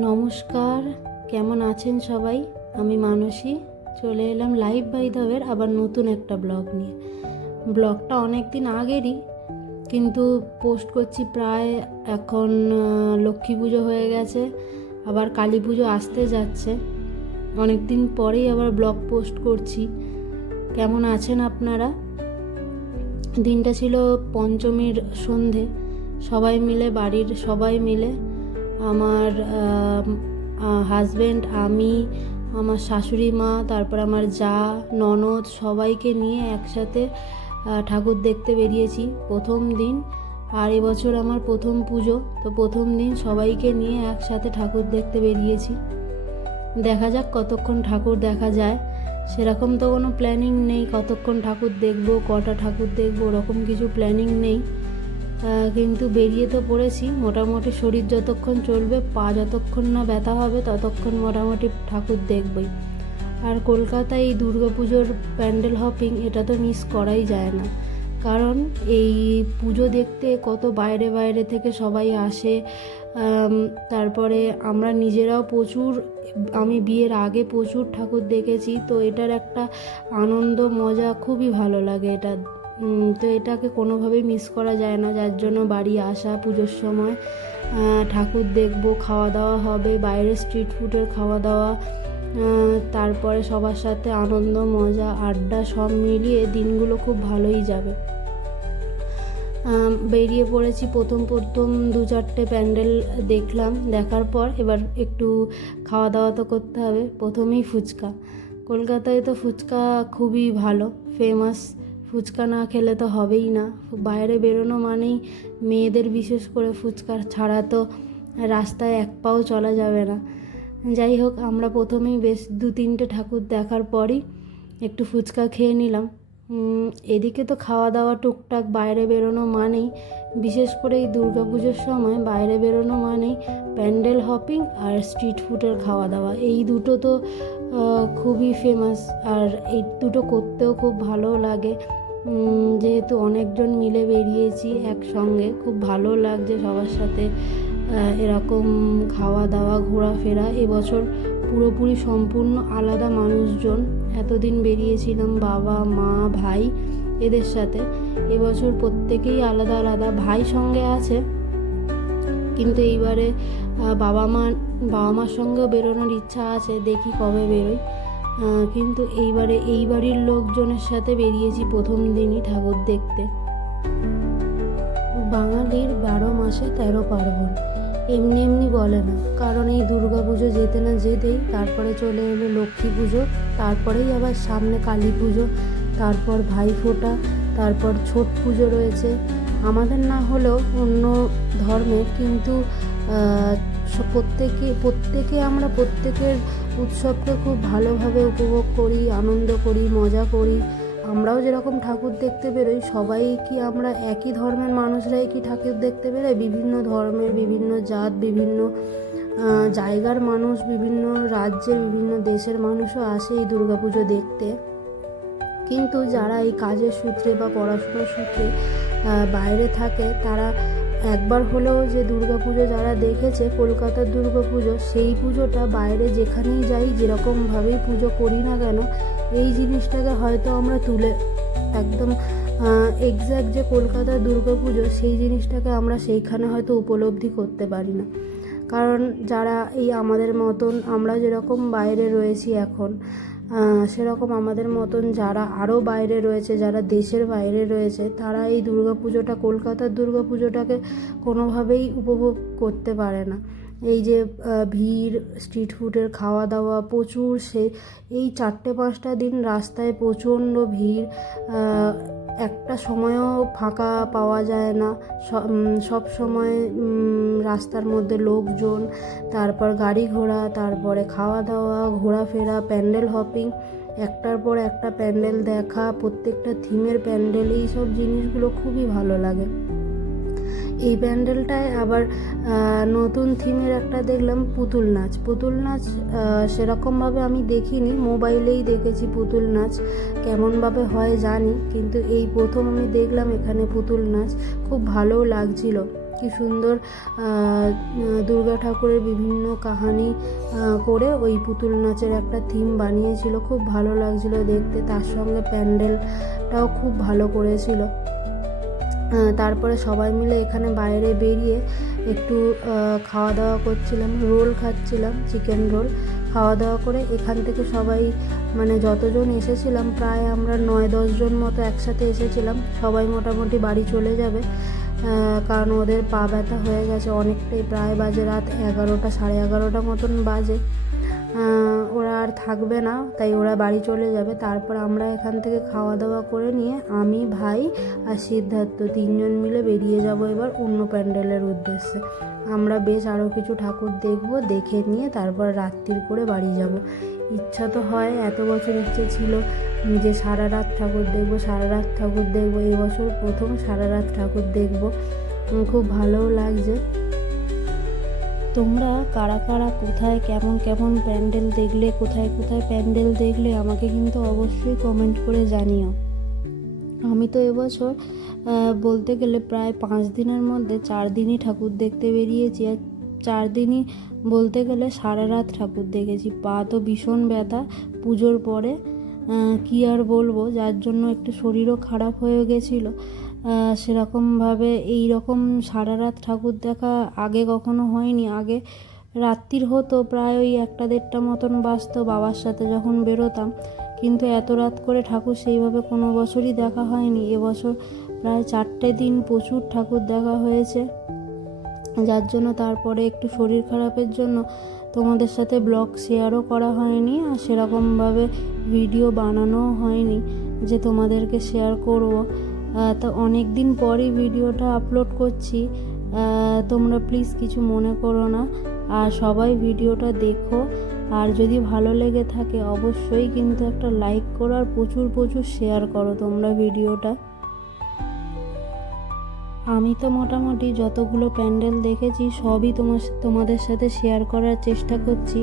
নমস্কার, কেমন আছেন সবাই? আমি মানসী চলে এলাম লাইভ বাই দ্য ওয়ের আবার নতুন একটা ব্লগ নিয়ে। ব্লগটা অনেক দিন আগেরই, কিন্তু পোস্ট করছি প্রায় এখন লক্ষ্মী পুজো হয়ে গেছে, আবার কালী পুজো আসতে যাচ্ছে, অনেক দিন পরেই আবার ব্লগ পোস্ট করছি। কেমন আছেন আপনারা? দিনটা ছিল পঞ্চমীর সন্ধে, সবাই মিলে বাড়ির সবাই মিলে আমার হাজব্যান্ড, আমি, আমার শাশুড়ি মা, তারপর আমার যা, ননদ সবাইকে নিয়ে একসাথে ঠাকুর দেখতে বেরিয়েছি প্রথম দিন। আর এবছর আমার প্রথম পুজো, তো প্রথম দিন সবাইকে নিয়ে একসাথে ঠাকুর দেখতে বেরিয়েছি। দেখা যাক কতক্ষণ ঠাকুর দেখা যায়। সেরকম তো কোনো প্ল্যানিং নেই কতক্ষণ ঠাকুর দেখব, কটা ঠাকুর দেখব, ওরকম কিছু প্ল্যানিং নেই, কিন্তু বেরিয়ে তো পড়েছি। মোটামুটি শরীর যতক্ষণ চলবে, পা যতক্ষণ না ব্যথা হবে, ততক্ষণ মোটামুটি ঠাকুর দেখবই। আর কলকাতায় এই দুর্গাপুজোর প্যান্ডেল হপিং এটা তো মিস করাই যায় না, কারণ এই পুজো দেখতে কত বাইরে বাইরে থেকে সবাই আসে। তারপরে আমরা নিজেরাও আমি বিয়ের আগে প্রচুর ঠাকুর দেখেছি, তো এটার একটা আনন্দ মজা খুবই ভালো লাগে এটা। তো এটাকে কোনোভাবেই মিস করা যায় না, যার জন্য বাড়ি আসা, পুজোর সময় ঠাকুর দেখব, খাওয়া দাওয়া হবে, বাইরে স্ট্রিট ফুডের খাওয়া দাওয়া, তারপরে সবার সাথে আনন্দ মজা আড্ডা সব মিলিয়ে দিনগুলো খুব ভালোই যাবে। বেরিয়ে পড়েছি, প্রথম 2-4টে প্যান্ডেল দেখলাম, দেখার পর এবার একটু খাওয়া দাওয়া তো করতে হবে। প্রথমেই ফুচকা, কলকাতায় তো ফুচকা খুবই ভালো, ফেমাস, ফুচকা না খেলে তো হবেই না। বাইরে বেরোনো মানেই মেয়েদের বিশেষ করে ফুচকা ছাড়া তো রাস্তায় এক পাও চলা যাবে না। যাই হোক, আমরা প্রথমেই বেশ 2-3টে ঠাকুর দেখার পরই একটু ফুচকা খেয়ে নিলাম। এদিকে তো খাওয়া দাওয়া টুকটাক, বাইরে বেরোনো মানেই, বিশেষ করে এই দুর্গাপুজোর সময় বাইরে বেরোনো মানেই প্যান্ডেল হপিং আর স্ট্রিট ফুডের খাওয়া দাওয়া, এই দুটো তো খুবই ফেমাস। আর এই দুটো করতেও খুব ভালো লাগে, যেহেতু অনেকজন মিলে বেরিয়েছি একসঙ্গে, খুব ভালো লাগছে সবার সাথে এরকম খাওয়া দাওয়া ঘোরাফেরা। এবছর পুরোপুরি সম্পূর্ণ আলাদা মানুষজন, এতদিন বেরিয়েছিলাম বাবা মা ভাই এদের সাথে, এবছর প্রত্যেকেই আলাদা আলাদা। ভাই সঙ্গে আছে, কিন্তু এইবারে বাবা মার সঙ্গেও বেরোনোর ইচ্ছা আছে, দেখি কবে বেরোই। কিন্তু এইবারে এই বাড়ির লোকজনের সাথে বেরিয়েছি প্রথম দিনই ঠাকুর দেখতে। বাঙালির 12 মাসে 13 পার্বণ, এমনি এমনি বলে না, কারণ এই দুর্গা পুজো যেতে না যেতেই তারপরে চলে এলো লক্ষ্মী পুজো, তারপরেই আবার সামনে কালী পুজো, তারপর ভাইফোঁটা, তারপর ছট পুজো রয়েছে। আমাদের না হলেও অন্য ধর্মের, কিন্তু প্রত্যেকে আমরা প্রত্যেকের উৎসবকে খুব ভালোভাবে উপভোগ করি, আনন্দ করি, মজা করি। আমরাও যেরকম ঠাকুর দেখতে বেরোই, সবাই কি আমরা একই ধর্মের মানুষরাই কি ঠাকুর দেখতে বেরোই? বিভিন্ন ধর্মের, বিভিন্ন জাত, বিভিন্ন জায়গার মানুষ, বিভিন্ন রাজ্যের, বিভিন্ন দেশের মানুষও আসে এই দুর্গাপুজো দেখতে। কিন্তু যারা এই কাজের সূত্রে বা পড়াশোনার সূত্রে বাইরে থাকে, তারা একবার হলেও যে দুর্গাপুজো যারা দেখেছে, কলকাতার দুর্গাপুজো, সেই পুজোটা বাইরে যেখানেই যাই, যেরকমভাবেই পুজো করি না কেন, এই জিনিসটাকে হয়তো আমরা একদম এক্স্যাক্ট যে কলকাতার দুর্গাপুজো, সেই জিনিসটাকে আমরা সেইখানে হয়তো উপলব্ধি করতে পারি না। কারণ যারা এই আমাদের মতন, আমরা যেরকম বাইরে রয়েছি এখন, সেরকম আমাদের মতন যারা আরও বাইরে রয়েছে, যারা দেশের বাইরে রয়েছে, তারা এই দুর্গাপুজোটা, কলকাতার দুর্গাপুজোটাকে কোনোভাবেই উপভোগ করতে পারে না। এই যে ভিড়, স্ট্রিট ফুডের খাওয়া দাওয়া প্রচুর, এই 4-5টা দিন রাস্তায় প্রচণ্ড ভিড়, একটা সময়ও ফাঁকা পাওয়া যায় না, সব সময় রাস্তার মধ্যে লোকজন, তারপর গাড়ি ঘোড়া, তারপরে খাওয়া দাওয়া, ঘোরাফেরা, প্যান্ডেল হপিং, একটার পর একটা প্যান্ডেল দেখা, প্রত্যেকটা থিমের প্যান্ডেল, এই সব জিনিসগুলো খুবই ভালো লাগে। এই প্যান্ডেলটায় আবার নতুন থিমের একটা দেখলাম, পুতুল নাচ। সেরকমভাবে আমি দেখিনি, মোবাইলেই দেখেছি পুতুল নাচ, কেমনভাবে হয় জানি, কিন্তু এই প্রথম আমি দেখলাম এখানে পুতুল নাচ, খুব ভালোও লাগছিল। কি সুন্দর দুর্গা ঠাকুরের বিভিন্ন কাহানি করে ওই পুতুল নাচের একটা থিম বানিয়েছিল, খুব ভালো লাগছিল দেখতে। তার সঙ্গে প্যান্ডেলটাও খুব ভালো করেছিল। তারপরে সবাই মিলে এখানে বাইরে বেরিয়ে একটু খাওয়া দাওয়া করছিলাম, রোল খাচ্ছিলাম, চিকেন রোল। খাওয়া দাওয়া করে এখান থেকে সবাই মানে যতজন এসেছিলাম প্রায় আমরা 9-10 জন মতো একসাথে এসেছিলাম। সবাই মোটামুটি বাড়ি চলে যাবে, কারণ ওদের পা ব্যথা হয়ে গেছে অনেকটাই, প্রায় বাজে রাত 11টা 11:30 মতন বাজে। ওরা আর থাকবে না, তাই ওরা বাড়ি চলে যাবে। তারপর আমরা এখান থেকে খাওয়া দাওয়া করে নিয়ে আমি, ভাই আর সিদ্ধার্থ 3 জন মিলে বেরিয়ে যাব এবার অন্য প্যান্ডেলের উদ্দেশ্যে। আমরা বেশ আরও কিছু ঠাকুর দেখব, দেখে নিয়ে তারপর রাত্রির করে বাড়ি যাব। ইচ্ছা তো হয়, এত বছর ইচ্ছে ছিল যে সারা রাত ঠাকুর দেখব, সারা রাত ঠাকুর দেখব। এই বছর প্রথম সারা রাত ঠাকুর দেখব, খুব ভালোও লাগছে। তোমরা কারা কারা কোথায় কেমন কেমন প্যান্ডেল দেখলে, কোথায় কোথায় প্যান্ডেল দেখলে আমাকে কিন্তু অবশ্যই কমেন্ট করে জানিও। আমি তো এবছর বলতে গেলে প্রায় 5 দিনের মধ্যে 4 দিনই ঠাকুর দেখতে বেরিয়েছি, আর 4 দিনই বলতে গেলে সারা রাত ঠাকুর দেখেছি। পা তো ভীষণ ব্যথা পুজোর পরে, কি আর বলবো, যার জন্য একটু শরীরও খারাপ হয়ে গেছিলো। সেরকমভাবে এই রকম সারা রাত ঠাকুর দেখা আগে কখনো হয়নি। আগে রাত্রির হতো প্রায় ওই 1-1:30 মতন বাজতো বাবার সাথে যখন বেরোতাম, কিন্তু এত রাত করে ঠাকুর সেইভাবে কোনো বছরই দেখা হয়নি। এবছর প্রায় 4টে দিন প্রচুর ঠাকুর দেখা হয়েছে, যার জন্য তারপরে একটু শরীর খারাপের জন্য তোমাদের সাথে ব্লগ শেয়ারও করা হয়নি, আর সেরকমভাবে ভিডিও বানানোও হয়নি যে তোমাদেরকে শেয়ার করব। তো অনেক দিন পরই ভিডিওটা আপলোড করছি, তোমরা প্লিজ কিছু মনে করো না। আর সবাই ভিডিওটা দেখো, আর যদি ভালো লেগে থাকে অবশ্যই কিন্তু একটা লাইক করো, আর প্রচুর প্রচুর শেয়ার করো তোমরা ভিডিওটা। আমি তো মোটামুটি যতগুলো প্যান্ডেল দেখেছি সবই তোমাদের সাথে শেয়ার করার চেষ্টা করছি।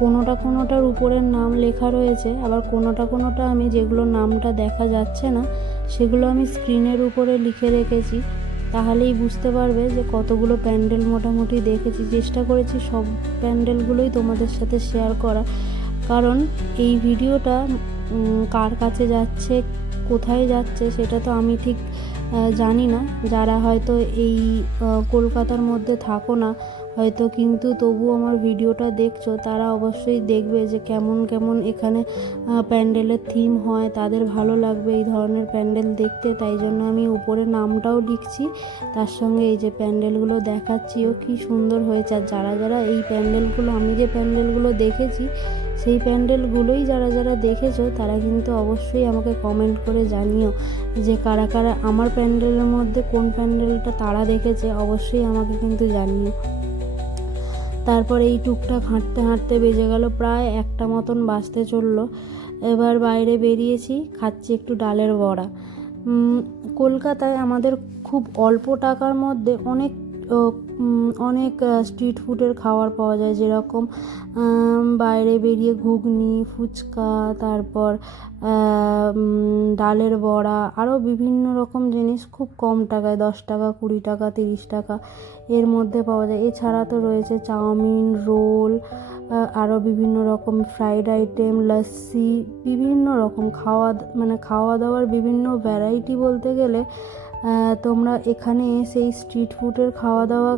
কোনোটার উপরের নাম লেখা রয়েছে, আবার কোনোটা আমি যেগুলো নামটা দেখা যাচ্ছে না সেগুলো আমি স্ক্রিনের উপরে লিখে রেখেছি, তাহলেই বুঝতে পারবে যে কতগুলো প্যান্ডেল মোটামুটি দেখেছি। চেষ্টা করেছি সব প্যান্ডেলগুলোই তোমাদের সাথে শেয়ার করা, কারণ এই ভিডিওটা কার কাছে যাচ্ছে, কোথায় যাচ্ছে সেটা তো আমি ঠিক জানি না। যারা হয়তো এই কলকাতার মধ্যে থাকো না হয়তো, কিন্তু তবু আমার ভিডিওটা দেখছো, তারা অবশ্যই দেখবে যে কেমন কেমন এখানে প্যান্ডেলের থিম হয়, তাদের ভালো লাগবে এই ধরনের প্যান্ডেল দেখতে। তাই জন্য আমি উপরে নামটাও লিখছি, তার সঙ্গে এই যে প্যান্ডেলগুলো দেখাচ্ছিও কি সুন্দর হয়েছে। আর যারা যারা এই প্যান্ডেলগুলো, আমি যে প্যান্ডেলগুলো দেখেছি সেই প্যান্ডেলগুলোই যারা যারা দেখেছো তারা কিন্তু অবশ্যই আমাকে কমেন্ট করে জানিও যে কারা কারা আমার প্যান্ডেলের মধ্যে কোন প্যান্ডেলটা তারা দেখেছে, অবশ্যই আমাকে কিন্তু জানিও। তারপর এই টুকটাক হাঁটতে হাঁটতে বেজে গেল প্রায় 1টা মতন বাজতে চললো। এবার বাইরে বেরিয়েছি, খাচ্ছি একটু ডালের বড়া। কলকাতায় আমাদের খুব অল্প টাকার মধ্যে অনেক স্ট্রিট ফুডের খাবার পাওয়া যায়, যেরকম বাইরে বেরিয়ে ঘুগনি, ফুচকা, তারপর ডালের বড়া, আরও বিভিন্ন রকম জিনিস খুব কম টাকায় 10 টাকা, 20 টাকা, 30 টাকা এর মধ্যে পাওয়া যায়। এছাড়া তো রয়েছে চাউমিন, রোল, আরও বিভিন্ন রকম ফ্রাইড আইটেম, লস্যি, বিভিন্ন রকম খাওয়া দাওয়ার বিভিন্ন ভ্যারাইটি। বলতে গেলে তোমরা এখানে সেই স্ট্রিট ফুডের খাওয়া দাওয়া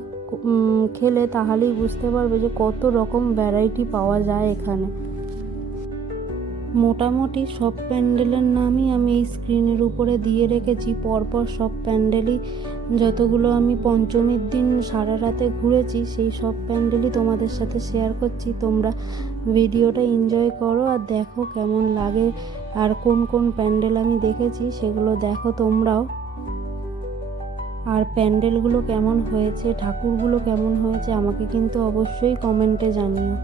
খেলে তাহলেই বুঝতে পারবে যে কত রকম ভ্যারাইটি পাওয়া যায় এখানে। মোটামুটি সব প্যান্ডেলের নামই আমি এই স্ক্রিনের উপরে দিয়ে রেখেছি, পরপর সব প্যান্ডেলই যতগুলো আমি পঞ্চমীর দিন সারা রাতে ঘুরেছি সেই সব প্যান্ডেলই তোমাদের সাথে শেয়ার করছি। তোমরা ভিডিওটা এনজয় করো আর দেখো কেমন লাগে, আর কোন কোন প্যান্ডেল আমি দেখেছি সেগুলো দেখো তোমরাও। আর প্যান্ডেলগুলো কেমন হয়েছে, ঠাকুরগুলো কেমন হয়েছে আমাকে কিন্তু অবশ্যই কমেন্টে জানিও।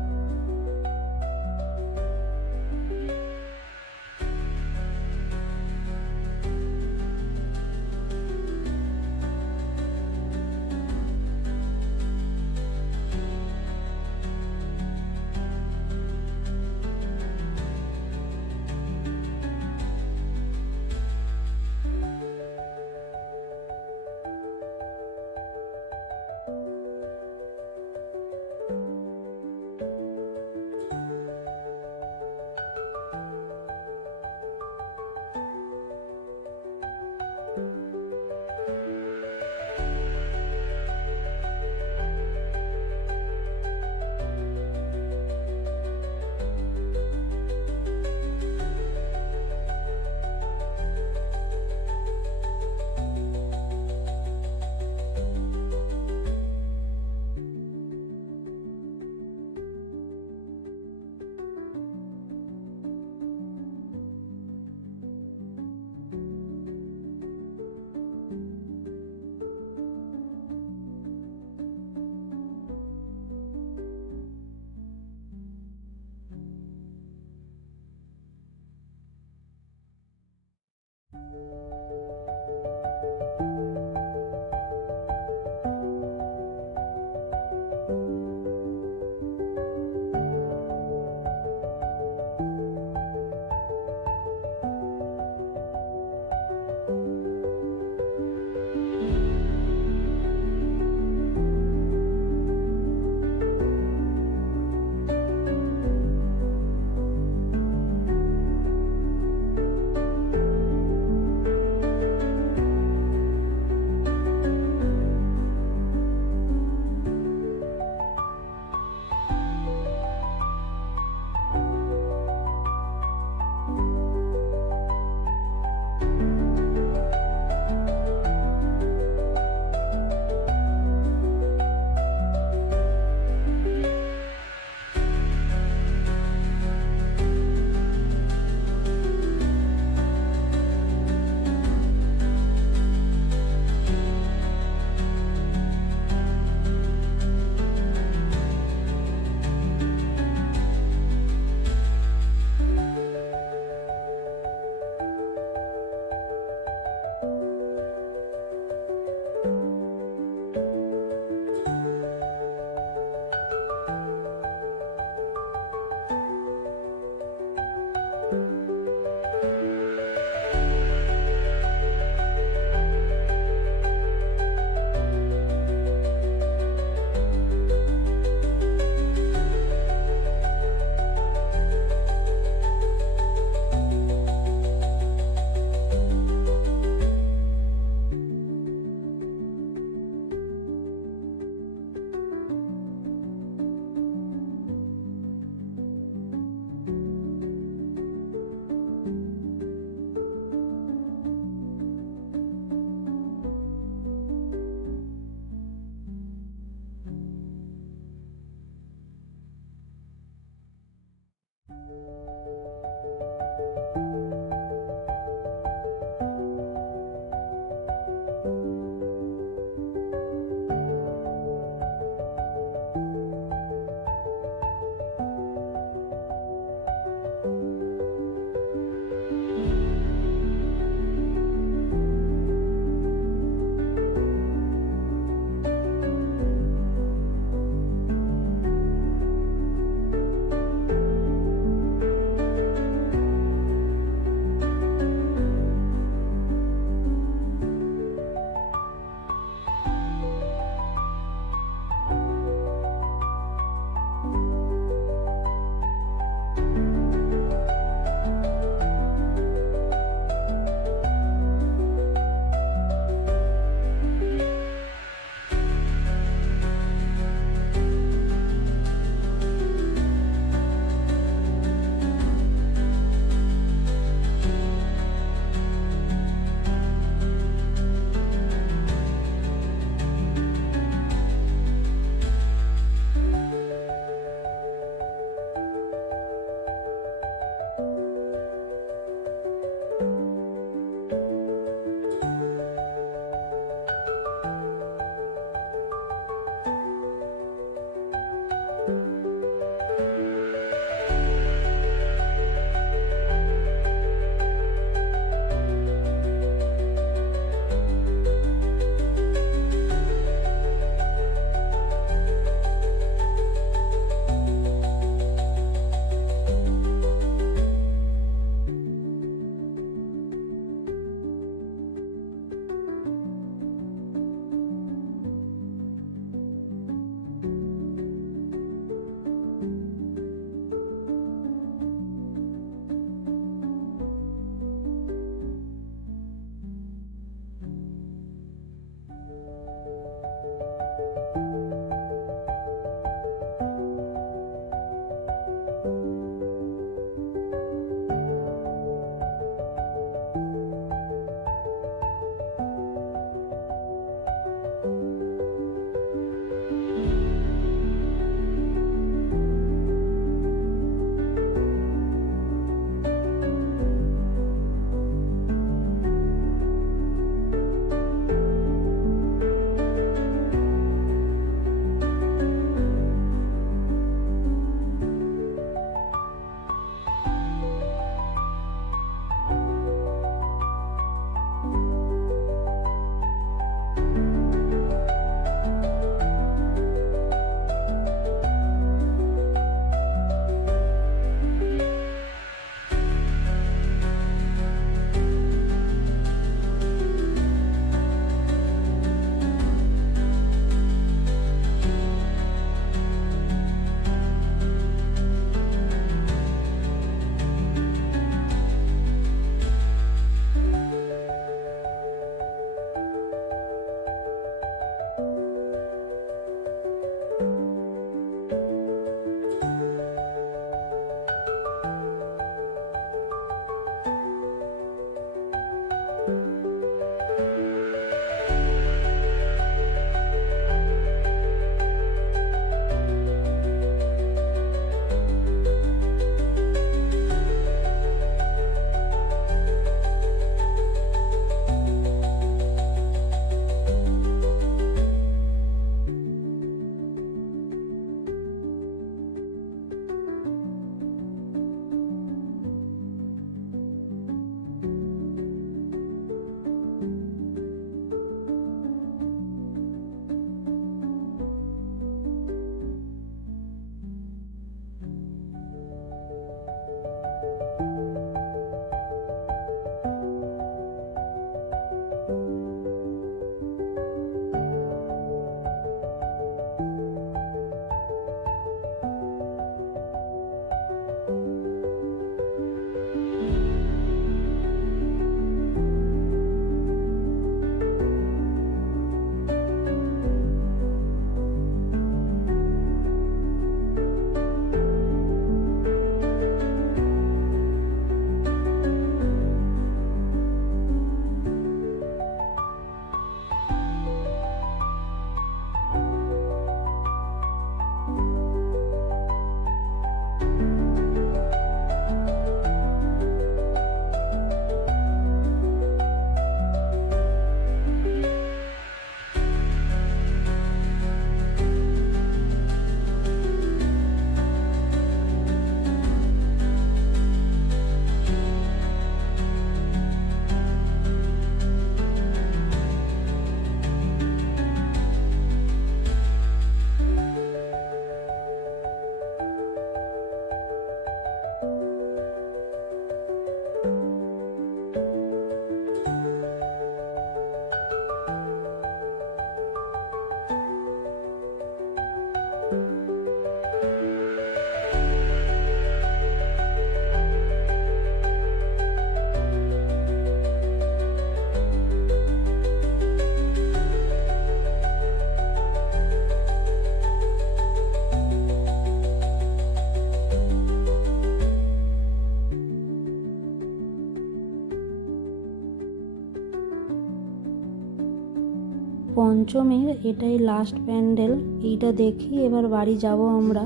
পঞ্চমীর এটাই লাস্ট প্যান্ডেল, এইটা দেখি এবার বাড়ি যাব আমরা।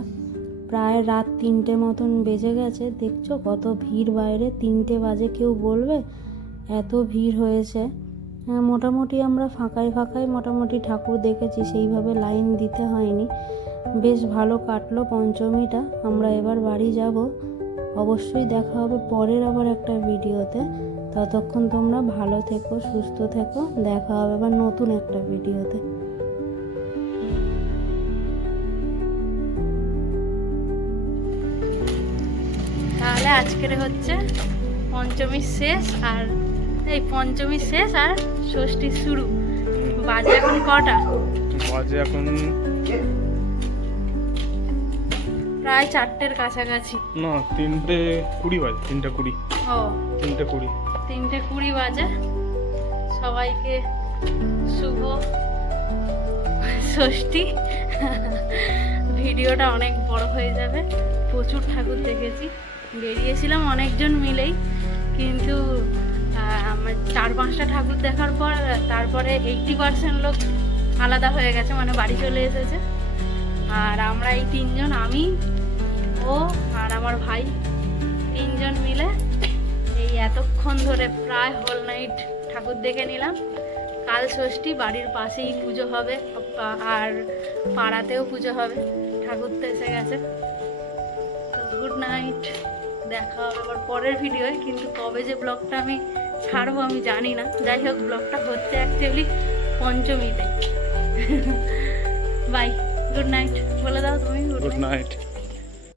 প্রায় রাত 3টে মতন বেজে গেছে, দেখছো কত ভিড় বাইরে, 3টে বাজে কেউ বলবে, এত ভিড় হয়েছে। হ্যাঁ, মোটামুটি আমরা ফাঁকায় ফাঁকায় মোটামুটি ঠাকুর দেখেছি, সেইভাবে লাইন দিতে হয়নি, বেশ ভালো কাটলো পঞ্চমীটা। আমরা এবার বাড়ি যাব, অবশ্যই দেখা হবে পরের আবার একটা ভিডিওতে। ততক্ষণ তোমরা ভালো থেকো, সুস্থ থেকো, দেখা হবে আবার নতুন একটা ভিডিওতে। তাহলে আজকের হচ্ছে পঞ্চমী শেষ, আর এই পঞ্চমী শেষ আর ষষ্ঠী শুরু। বাজে এখন কটা? বাজে এখন প্রায় 4টের কাছাকাছি। না, 3:20 বাজে। 3:20। ও, 3:20। 3:20 বাজে। সবাইকে শুভ ষষ্ঠী। ভিডিওটা অনেক বড় হয়ে যাবে, প্রচুর ঠাকুর দেখেছি, বেরিয়েছিলাম অনেকজন মিলেই, কিন্তু 4-5টা ঠাকুর দেখার পর তারপরে 80% লোক আলাদা হয়ে গেছে, মানে বাড়ি চলে এসেছে। আর আমরা এই 3জন, আমি, ও আর আমার ভাই, 3জন মিলে এই এতক্ষণ ধরে প্রায় হোল নাইট ঠাকুর দেখে নিলাম। কাল ষষ্ঠী, বাড়ির পাশেই পুজো হবে আর পাড়াতেও পুজো হবে, ঠাকুর তো এসে গেছে। তো গুড নাইট, দেখা হবে আবার পরের ভিডিওয়, কিন্তু কবে যে ব্লগটা আমি ছাড়বো আমি জানি না। যাই হোক, ব্লগটা হচ্ছে অ্যাকচুয়ালি পঞ্চমীতে। বাই, গুড নাইট বলে দাও তুমি। Good night.